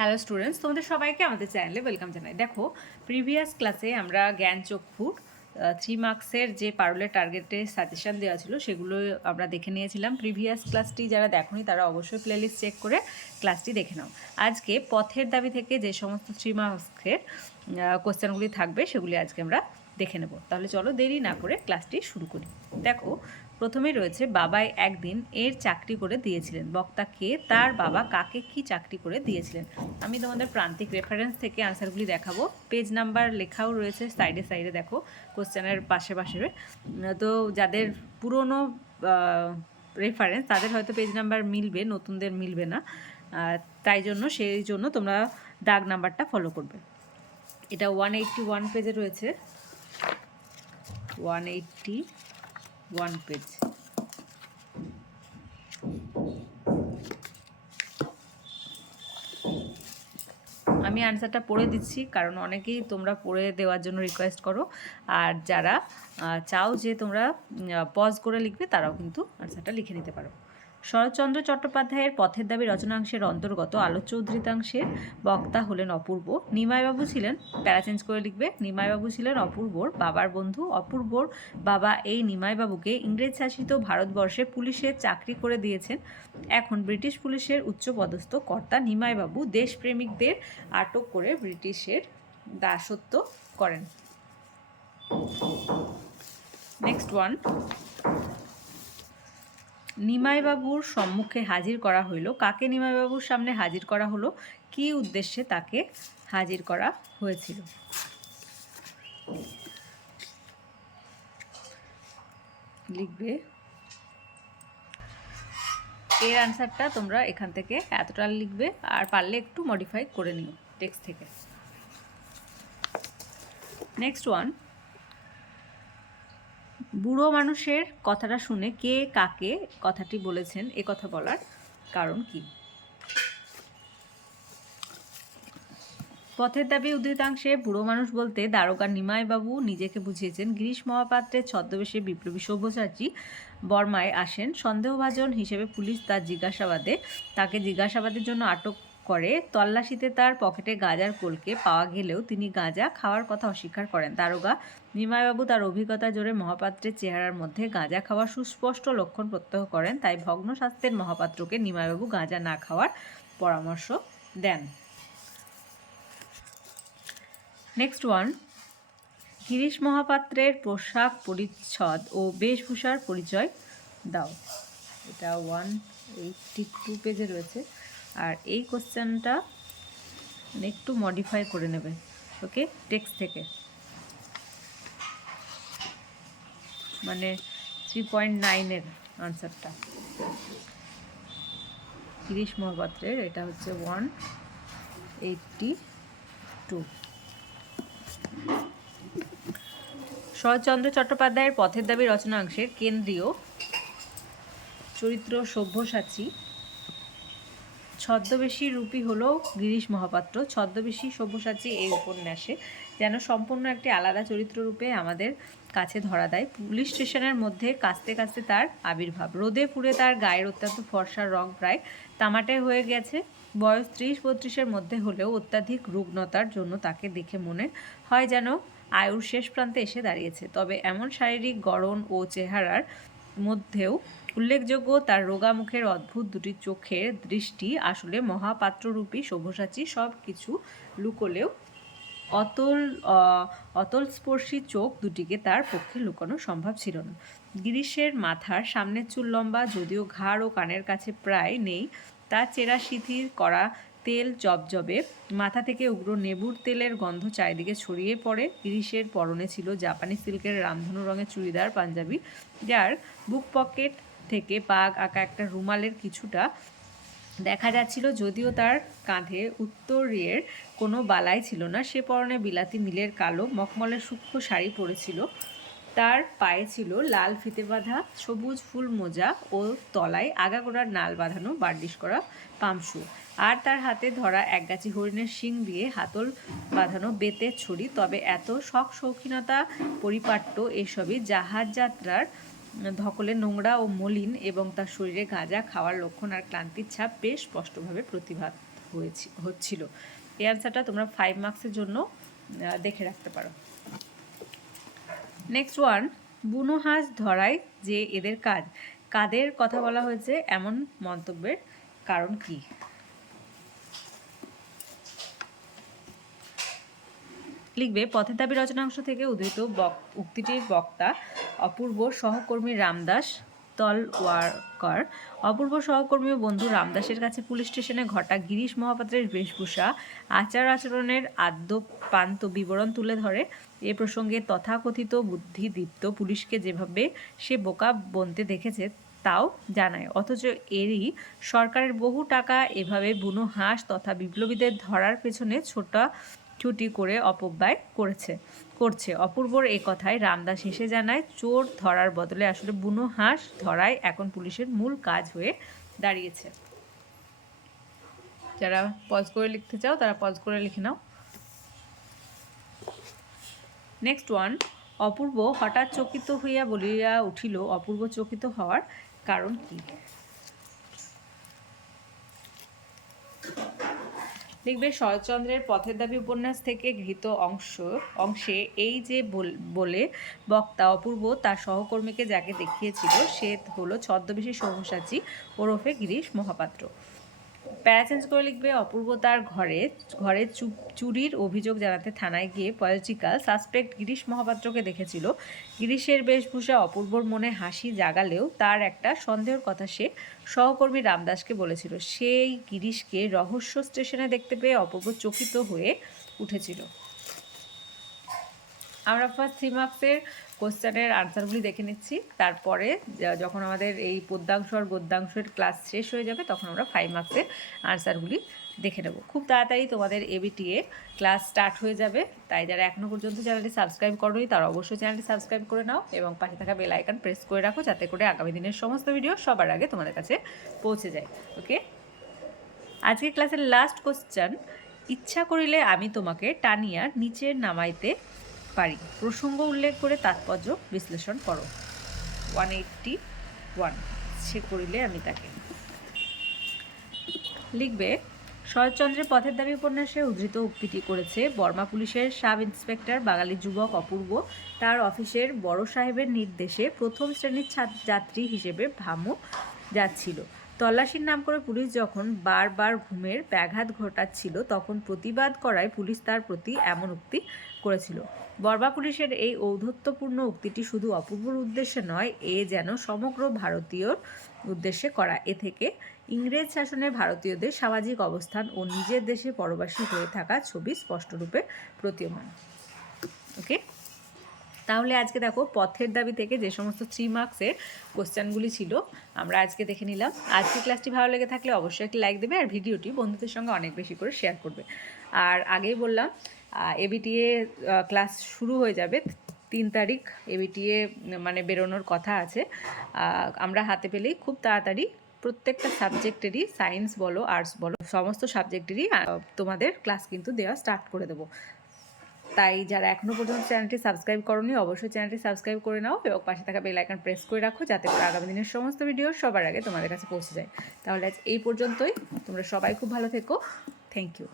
Hello students তোমাদের সবাইকে আমাদের চ্যানেলে ওয়েলকাম জানাই। দেখো প্রিভিয়াস ক্লাসে আমরা জ্ঞান চক্ষুর থ্রি মার্কসের যে পারলের টার্গেটে সাজেশন দেওয়া ছিল, সেগুলো আমরা দেখে নিয়েছিলাম। প্রিভিয়াস ক্লাসটি যারা দেখোনি, তারা অবশ্যই প্লেলিস্ট চেক করে ক্লাসটি দেখে নাও। আজকে পথের দাবি থেকে যে সমস্ত থ্রি মার্কসের কোশ্চেনগুলি থাকবে, সেগুলি আজকে আমরা দেখে নেব। তাহলে চলো দেরি না করে ক্লাসটি শুরু করি। দেখো প্রথমে রয়েছে বাবাই একদিন এর চাকরি করে দিয়েছিলেন। বক্তা কে, তার বাবা কাকে কি চাকরি করে দিয়েছিলেন? আমি তোমাদের প্রান্তিক রেফারেন্স থেকে আনসারগুলি দেখাবো। পেজ নাম্বার লেখাও রয়েছে সাইডে সাইডে দেখো কোশ্চেনের পাশে পাশে তো যাদের পুরনো রেফারেন্স তাদের হয়তো পেজ নাম্বার মিলবে, নতুনদের মিলবে না। তাই জন্য, সেই জন্য তোমরা দাগ নাম্বারটা ফলো করবে। এটা ওয়ান এইটটি ওয়ান পেজে রয়েছে। ওয়ান এইটটি ওয়ান পেজ আমি আনসারটা পড়ে দিচ্ছি, কারণ অনেকেই তোমরা পড়ে দেওয়ার জন্য রিকোয়েস্ট করো। আর যারা চাও যে তোমরা পজ করে লিখবে, তারাও কিন্তু আনসারটা লিখে নিতে পারো। শরৎচন্দ্র চট্টোপাধ্যায়ের পথের দাবি রচনাংশের অন্তর্গত আলোচ্য উদ্ধৃতাংশের বক্তা হলেন অপূর্ব। নিমাইবাবু ছিলেন, প্যারা চেঞ্জ করে লিখবে, নিমাইবাবু ছিলেন অপূর্বর বাবার বন্ধু। অপূর্বর বাবা এই নিমাইবাবুকে ইংরেজ শাসিত ভারতবর্ষে পুলিশের চাকরি করে দিয়েছেন। এখন ব্রিটিশ পুলিশের উচ্চপদস্থ কর্তা নিমাইবাবু দেশপ্রেমিকদের আটক করে ব্রিটিশের দাসত্ব করেন। নেক্সট ওয়ান নিমাইবাবুর সম্মুখে হাজির করা হইল। কাকে নিমাইবাবুর সামনে হাজির করা হলো? কী উদ্দেশ্যে তাকে হাজির করা হয়েছিল? লিখবে। এর আনসারটা তোমরা এখান থেকে এতটা লিখবে আর পারলে একটু মডিফাই করে নিও টেক্সট থেকে। নেক্সট ওয়ান বুড়ো মানুষের কথাটা শুনে কে কাকে কথাটি বলেছেন এ কথা বলার কারণ কি? পথের দাবি উদ্ধৃতাংশে বুড়ো মানুষ বলতে দারোগা নিমাইবাবু নিজেকে বুঝিয়েছেন। গিরিশ মহাপাত্রের ছদ্মবেশে বিপ্লবী সব্যসাচী বর্মায় আসেন। সন্দেহভাজন হিসেবে পুলিশ তার জিজ্ঞাসাবাদে তাকে জিজ্ঞাসাবাদের জন্য আটক করে, তল্লাশিতে তার পকেটে গাঁজার কোলকে পাওয়া গেলেও তিনি গাঁজা খাওয়ার কথা অস্বীকার করেন। দারোগা নিমাইবাবু তার অভিজ্ঞতা জোরে মহাপাত্রের চেহারার মধ্যে গাঁজা খাওয়ার সুস্পষ্ট লক্ষণ প্রত্যহ করেন, তাই ভগ্ন স্বাস্থ্যের মহাপাত্রকে নিমাইবাবু গাঁজা না খাওয়ার পরামর্শ দেন। নেক্সট ওয়ান গিরিশ মহাপাত্রের পোশাক পরিচ্ছদ ও বেশভূষার পরিচয় দাও। এটা ওয়ান এইটটি টু পেজে রয়েছে। আর এই কোশ্চেনটা একটু মডিফাই করে নেবে ওকে টেক্সট থেকে। মানে থ্রি পয়েন্ট নাইনের আনসারটা গিরিশ মহাপাত্রের, এটা হচ্ছে ওয়ান এইটটি টু শরৎচন্দ্র চট্টোপাধ্যায়ের পথের দাবি রচনাংশের কেন্দ্রীয় চরিত্র সব্যসাচী ছদ্মবেশী রূপী হলো গিরিশ মহাপাত্র। ছদ্মবেশী সব্যসাচী এই উপন্যাসে যেন সম্পূর্ণ একটি আলাদা চরিত্র রূপে আমাদের কাছে ধরা দেয়। পুলিশ স্টেশনের মধ্যে কাস্তে কাস্তে তার আবির্ভাব। রোদে পুড়ে তার গায়ের অত্যন্ত ফর্সার রং প্রায় তামাটে হয়ে গেছে। বয়স ত্রিশ বত্রিশের মধ্যে হলেও অত্যাধিক রুগ্নতার জন্য তাকে দেখে মনে হয় যেন আয়ুর শেষ প্রান্তে এসে দাঁড়িয়েছে। তবে এমন শারীরিক গড়ন ও চেহারার মধ্যেও উল্লেখযোগ্য তার রোগা মুখের অদ্ভুত দুটি চোখের দৃষ্টি আসলে মহাপাত্ররূপী সব্যসাচী সব কিছু লুকোলেও অতল অতল স্পর্শী চোখ দুটিকে তার পক্ষে লুকানো সম্ভব ছিল না। গিরিশের মাথার সামনের চুল লম্বা, যদিও ঘাড় ও কানের কাছে প্রায় নেই, তার চেরা শিথির করা তেল জবজবে। মাথা থেকে উগ্র নেবুর তেলের গন্ধ চারিদিকে ছড়িয়ে পড়ে। গিরিশের পরনে ছিল জাপানি সিল্কের রামধনু রঙের চুড়িদার পাঞ্জাবি, যার বুক পকেট থেকে পাগ আঁকা একটা রুমালের কিছুটা দেখা যাচ্ছিল যদিও তার কাঁধে উত্তরের কোনো বালাই ছিল না, সে পরনে বিলাতি, মিলের কালো, মখমলের সূক্ষ্ম শাড়ি পরেছিল। তার পায়ে ছিল লাল ফিতে বাঁধা, সবুজ ফুল মোজা ও তলায় আগাগোড়ার নাল বাঁধানো বার্নিশ করা পামশু আর তার হাতে ধরা একগাছি হরিণের শিং দিয়ে হাতল বাঁধানো বেতের ছড়ি। তবে এত শখ শৌখিনতা পরিপাট্য এসবই জাহাজ যাত্রার ধকলে নোংরা ও মলিন এবং তার শরীরে গাঁজা খাওয়ার লক্ষণ আর ক্লান্তির ছাপ বেশ স্পষ্টভাবে প্রতিভাত হয়েছে, হচ্ছিল। এই অ্যান্সারটা তোমরা ফাইভ মার্কসের জন্য দেখে রাখতে পারো। নেক্সট ওয়ান বুনো হাঁস ধরায় যে এদের কাজ। কাদের কথা বলা হয়েছে, এমন মন্তব্যের কারণ কি? লিখবে পথের দাবি রচনাংশ থেকে উদ্ধৃত বক- উক্তিটির বক্তা অপূর্ব সহকর্মী রামদাস তলওয়ারকর, অপূর্ব সহকর্মী বন্ধু রামদাসের কাছে পুলিশ স্টেশনে ঘটা গিরিশ মহাপাত্রের বেশভূষা, আচার আচরণের আদ্যপান্ত বিবরণ তুলে ধরে। এ প্রসঙ্গে তথাকথিত বুদ্ধিদীপ্ত পুলিশকে যেভাবে সে বোকা বনতে দেখেছে, তাও জানায়। অথচ এরই সরকারের বহু টাকা এভাবে বুনো হাঁস তথা বিপ্লবীদের ধরার পেছনে ছোটা ছুটি করে অপব্যয় করেছে, করছে। অপূর্বর এ কথায় রামদাস হেসে জানায়, চোর ধরার বদলে আসলে বুনো হাঁস ধরাই এখন পুলিশের মূল কাজ হয়ে দাঁড়িয়েছে। যারা পজ করে লিখতে চাও, তারা পজ করে লিখে নাও। নেক্সট ওয়ান অপূর্ব হঠাৎ চকিত হইয়া বলিয়া উঠিল, অপূর্ব চকিত হওয়ার কারণ কি? লিখবে শরৎচন্দ্রের পথের দাবি উপন্যাস থেকে গৃহীত অংশ, অংশে এই যে বলে বক্তা অপূর্ব তার সহকর্মীকে যাকে দেখিয়েছিল সে হলো ছদ্মবেশী সৌমসাচী ওরফে গিরিশ মহাপাত্র। প্যারাচেঞ্জ করে লিখবে অপূর্ব তার ঘরে ঘরে চুরির অভিযোগ জানাতে থানায় গিয়ে পলিটিক্যাল সাসপেক্ট গিরিশ মহাপাত্রকে দেখেছিল। গিরিশের বেশভূষা অপূর্বর মনে হাসি জাগালেও তার একটা সন্দেহের কথা সে সহকর্মী রামদাসকে বলেছিল। সেই গিরিশকে রহস্য স্টেশনে দেখতে পেয়ে অপূর্ব চকিত হয়ে উঠেছিল। আমরা ফার্স্ট থ্রি মার্কসের কোশ্চেনের আনসারগুলি দেখে নিচ্ছি। তারপরে যখন আমাদের এই পদ্যাংশ আর গদ্যাংশের ক্লাস শেষ হয়ে যাবে, তখন আমরা ফাইভ মার্কসের আনসারগুলি দেখে নেব। খুব তাড়াতাড়ি তোমাদের এবিটিএ ক্লাস স্টার্ট হয়ে যাবে। তাই যারা এখনও পর্যন্ত চ্যানেলটি সাবস্ক্রাইব করোনি, তারা অবশ্যই চ্যানেলটি সাবস্ক্রাইব করে নাও এবং পাশে থাকা বেল আইকন প্রেস করে রাখো যাতে করে আগামী দিনের সমস্ত ভিডিও সবার আগে তোমাদের কাছে পৌঁছে যায়। ওকে আজকের ক্লাসের লাস্ট কোশ্চেন ইচ্ছা করিলে আমি তোমাকে টানিয়া নিচে নামাইতে পারি। প্রসঙ্গ উল্লেখ করে তাৎপর্য বিশ্লেষণ করো। ওয়ান এইটটি ওয়ান সে করিলে আমি তাকে। লিখবে, শরৎচন্দ্রের পথের দাবি উপন্যাসে উদ্ধৃত উক্তিটি করেছে, বর্মা পুলিশের সাব ইন্সপেক্টর, বাঙালি যুবক অপূর্ব। তার অফিসের বড় সাহেবের নির্দেশে প্রথম শ্রেণির ছাত্র- যাত্রী হিসেবে ভামু যাচ্ছিল। তল্লাশির নাম করে পুলিশ যখন বারবার ঘুমের ব্যাঘাত ঘটাচ্ছিল, তখন প্রতিবাদ করায় পুলিশ তার প্রতি এমন উক্তি করেছিল। বর্বা পুলিশের এই ঔদ্ধত্যপূর্ণ উক্তিটি শুধু অপূর্বর উদ্দেশ্যে নয়, এ যেন সমগ্র ভারতীয়র উদ্দেশ্যে করা। এ থেকে ইংরেজ শাসনে ভারতীয়দের সামাজিক অবস্থান ও নিজের দেশে পরবাসী হয়ে থাকা ছবি স্পষ্টরূপে প্রতীয়মান। ওকে? তাহলে আজকে দেখো পথের দাবি থেকে যে সমস্ত থ্রি মার্কসের কোশ্চেনগুলি ছিল, আমরা আজকে দেখে নিলাম। আজকে ক্লাসটি ভালো লেগে থাকলে অবশ্যই একটি লাইক দেবে আর ভিডিওটি বন্ধুদের সঙ্গে অনেক বেশি করে শেয়ার করবে। আর আগেই বললাম এবিটিএ ক্লাস শুরু হয়ে যাবে তিন তারিখ। এবিটিএ মানে বেরোনোর কথা আছে। আমরা হাতে পেলেই খুব তাড়াতাড়ি প্রত্যেকটা সাবজেক্টেরই সায়েন্স বলো আর্টস বলো, সমস্ত সাবজেক্টেরই তোমাদের ক্লাস কিন্তু দেওয়া স্টার্ট করে দেবো। তাই যারা এখনও পর্যন্ত চ্যানেলটি সাবস্ক্রাইব করনি, অবশ্যই চ্যানেলটি সাবস্ক্রাইব করে নাও এবং পাশে থাকা বেল আইকন প্রেস করে রাখো যাতে করে আগামী দিনের সমস্ত ভিডিও সবার আগে তোমাদের কাছে পৌঁছে যায়। তাহলে আজ এই পর্যন্তই। তোমরা সবাই খুব ভালো থেকো। Thank you